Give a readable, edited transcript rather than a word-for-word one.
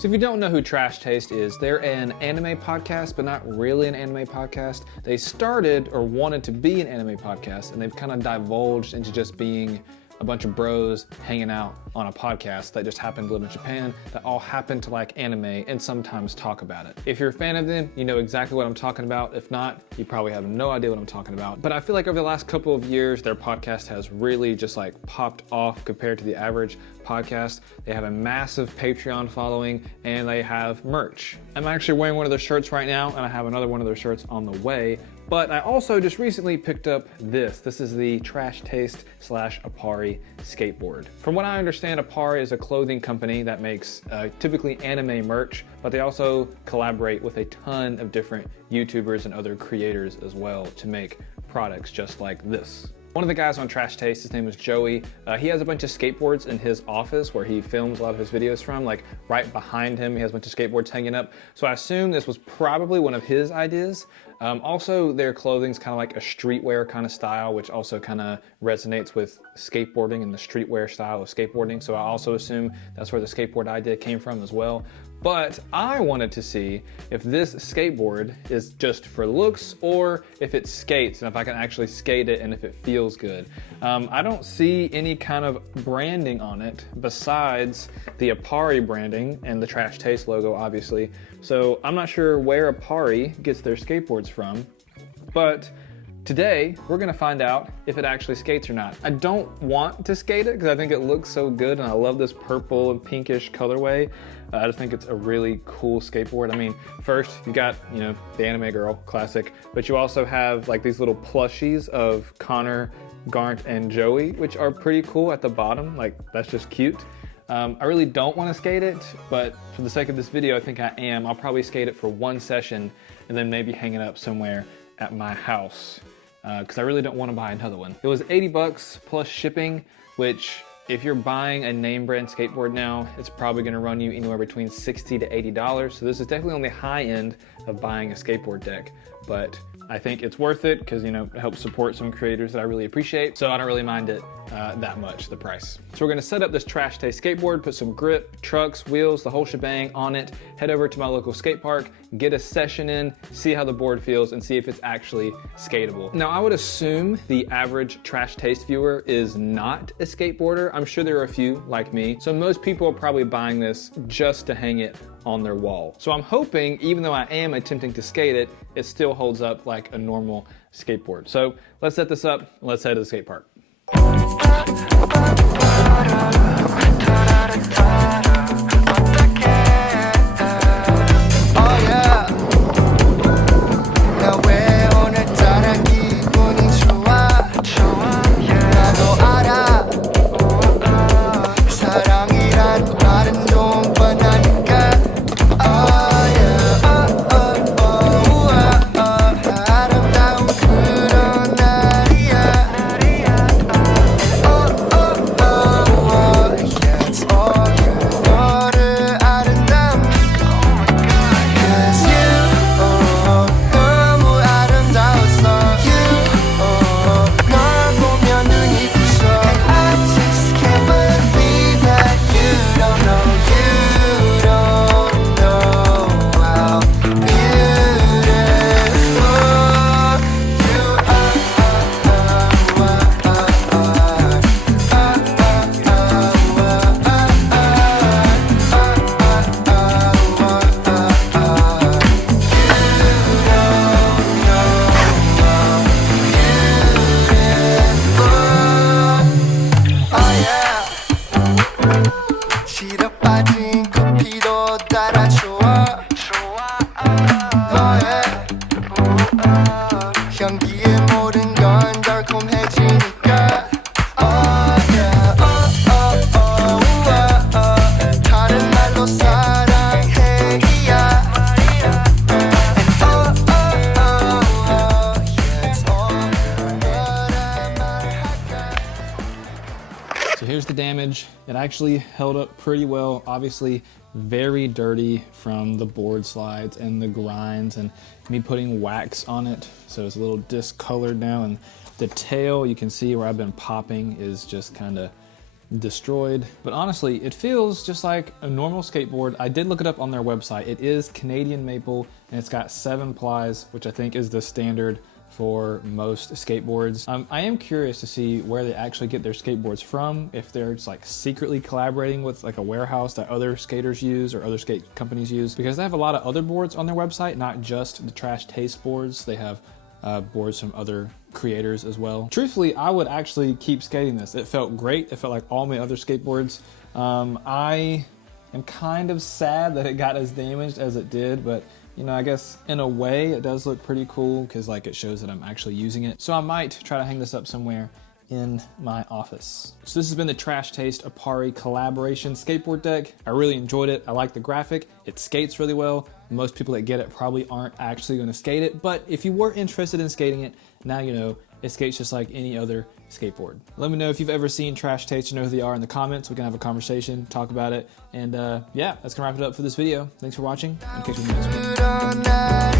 So if you don't know who Traste is, they're an anime podcast, but not really an anime podcast. They started or wanted to be an anime podcast, and they've kind of divulged into just being a bunch of bros hanging out on a podcast that just happened to live in Japan, that all happen to like anime and sometimes talk about it. If you're a fan of them, you know exactly what I'm talking about. If not, you probably have no idea what I'm talking about. But I feel like over the last couple of years, their podcast has really just like popped off compared to the average podcast. They have a massive Patreon following and they have merch. I'm actually wearing one of their shirts right now, and I have another one of their shirts on the way. But I also just recently picked up this. This is the Traste/APARI skateboard. From what I understand, APARI is a clothing company that makes typically anime merch, but they also collaborate with a ton of different YouTubers and other creators as well to make products just like this. One of the guys on Traste, his name is Joey. He has a bunch of skateboards in his office where he films a lot of his videos from. Like right behind him, he has a bunch of skateboards hanging up. So I assume this was probably one of his ideas. Also, their clothing's kind of like a streetwear kind of style, which also kind of resonates with skateboarding and the streetwear style of skateboarding. So I also assume that's where the skateboard idea came from as well. But I wanted to see if this skateboard is just for looks or if it skates and if I can actually skate it and if it feels good. I don't see any kind of branding on it besides the APARI branding and the Traste logo, obviously. So I'm not sure where APARI gets their skateboards from, but today, we're gonna find out if it actually skates or not. I don't want to skate it because I think it looks so good and I love this purple and pinkish colorway. I just think it's a really cool skateboard. I mean, first you got, you know, the anime girl, classic, but you also have like these little plushies of Connor, Garnt, and Joey, which are pretty cool at the bottom. Like, that's just cute. I really don't want to skate it, but for the sake of this video, I think I am. I'll probably skate it for one session and then maybe hang it up somewhere at my house because I really don't want to buy another one. It was 80 bucks plus shipping, which if you're buying a name brand skateboard now, it's probably going to run you anywhere between $60 to $80. So this is definitely on the high end of buying a skateboard deck, but I think it's worth it because, you know, it helps support some creators that I really appreciate. So I don't really mind it that much, the price. So we're gonna set up this Traste skateboard, put some grip, trucks, wheels, the whole shebang on it, head over to my local skate park, get a session in, see how the board feels, and see if it's actually skatable. Now, I would assume the average Traste viewer is not a skateboarder. I'm sure there are a few like me. So most people are probably buying this just to hang it on their wall. So I'm hoping, even though I am attempting to skate it, it still holds up like a normal skateboard. So let's set this up and let's head to the skate park. So here's the damage. It actually held up pretty well. Obviously very dirty from the board slides and the grinds and me putting wax on it. So it's a little discolored now, and the tail, you can see where I've been popping, is just kind of destroyed. But honestly, it feels just like a normal skateboard. I did look it up on their website. It is Canadian maple and it's got 7 plies, which I think is the standard for most skateboards. I am curious to see where they actually get their skateboards from, if they're just like secretly collaborating with like a warehouse that other skaters use or other skate companies use, because they have a lot of other boards on their website, not just the Traste boards. They have boards from other creators as well. Truthfully, I would actually keep skating this. It felt great. It felt like all my other skateboards. I am kind of sad that it got as damaged as it did, but you know, I guess in a way it does look pretty cool because like it shows that I'm actually using it. So I might try to hang this up somewhere in my office. So this has been the Traste APARI collaboration skateboard deck. I really enjoyed it. I like the graphic. It skates really well. Most people that get it probably aren't actually going to skate it, but if you were interested in skating it, now you know it skates just like any other skateboard. Let me know if you've ever seen Traste, you know who they are, in the comments. We can have a conversation, talk about it, and yeah, that's gonna wrap it up for this video. Thanks for watching. I'll catch you in the next one.